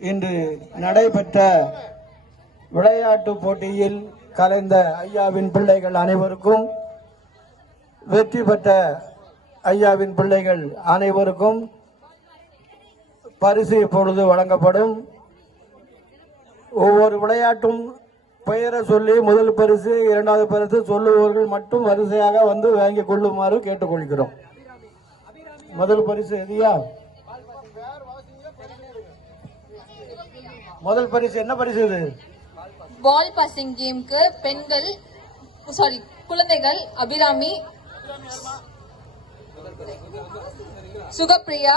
இன்று நடைபெற்ற விளையாட்டு போட்டியில் கலைந்த ஐயாவின் பிள்ளைகள் அனைவருக்கும் வெற்றி பெற்ற ஐயாவின் பிள்ளைகள் அனைவருக்கும் பரிசு இப்பொழுது வழங்கப்படும். ஒவ்வொரு விளையாட்டும் பெயரை சொல்லி முதல் பரிசு இரண்டாவது பரிசு சொல்லுபவர்கள் மட்டும் வரிசையாக வந்து வாங்கிக் கொள்ளுமாறு கேட்டுக்கொள்கிறோம். முதல் பரிசு எதியா? முதல் பரிசு என்ன பரிசு இது? பால் பாசிங் கேம்க்கு பெண்கள் சாரி குழந்தைகள் அபிராமி சுகப்பிரியா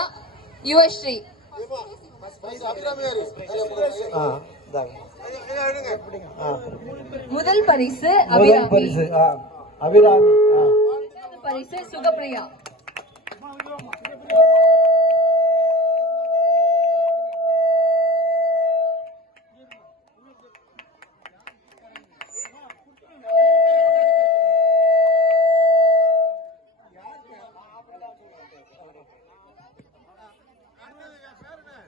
யுவஸ்ரீ. முதல் பரிசு முதல் அபிராமி. பரிசு அபிராமி பரிசு சுகப்பிரியா.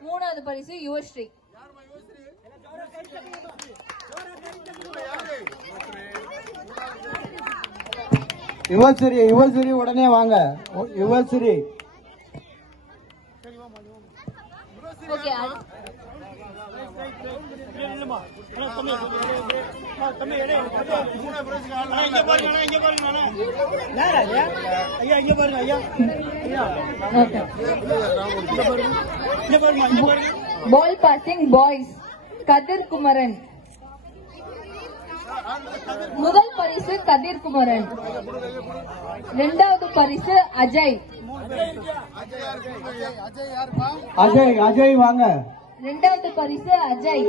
மூணாவது பரிசு யுவஸ்ரீ. யுவஸ்ரீ யுவஸ்ரீ உடனே வாங்க. Yuvasri. Okay ball passing boys Kathir Kumaran. முதல் பரிசு கதிர் குமரன். இரண்டாவது பரிசு அஜய் அஜய் அஜய் வாங்க. இரண்டாவது பரிசு அஜய்.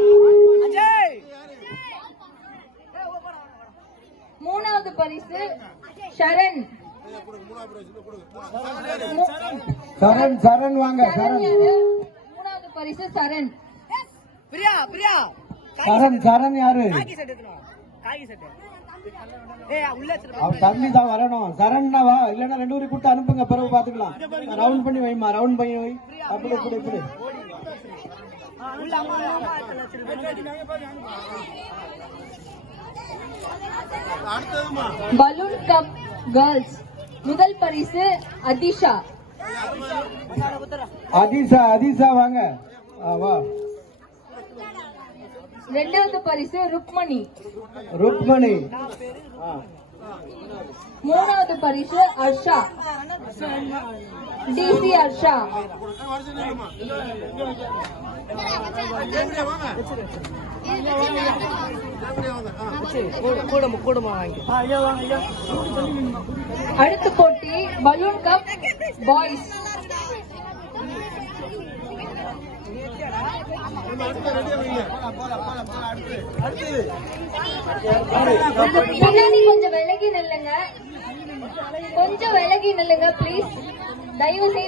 மூணாவது பரிசு சரண். சரண் வாங்க சரண் சரண். யாரு? மூணாவது பரிசு சரண். பிரியா பிரியா. சரண் சரண் யாரு? காக்கி சட்டை எடுத்துட்டு வா. காக்கி சட்டை ஏய் உள்ள வச்சிரு அவன் தம்பி தான் வரணும். சரண்னா வா. இல்லன்னா ரெண்டு பேரும் கூட்டு அனுப்புங்க. பிறகு பாத்துக்கலாம் ரவுண்ட் பண்ணி வைமா ரவுண்ட் பண்ணி வை. அப்படி இப்படி இப்படி உள்ள அம்மா அம்மா இடத்துல வச்சிரு. Balloon cup girls. முதல் பரிசு அதிஷா. அதிசா அதிசா வாங்க. வா. இரண்டாவது பரிசு ருக்மணி. ருக்மணி. மூணாவது பரிசு ஹர்ஷா டிசி ஹர்ஷா கூட- அடுத்த போட்டி பலூன் கப் பாய்ஸ் பின்னாடி கொஞ்சம் விலகி நில்லுங்க. கொஞ்சம் விலகி நில்லுங்க ப்ளீஸ் Dayon sa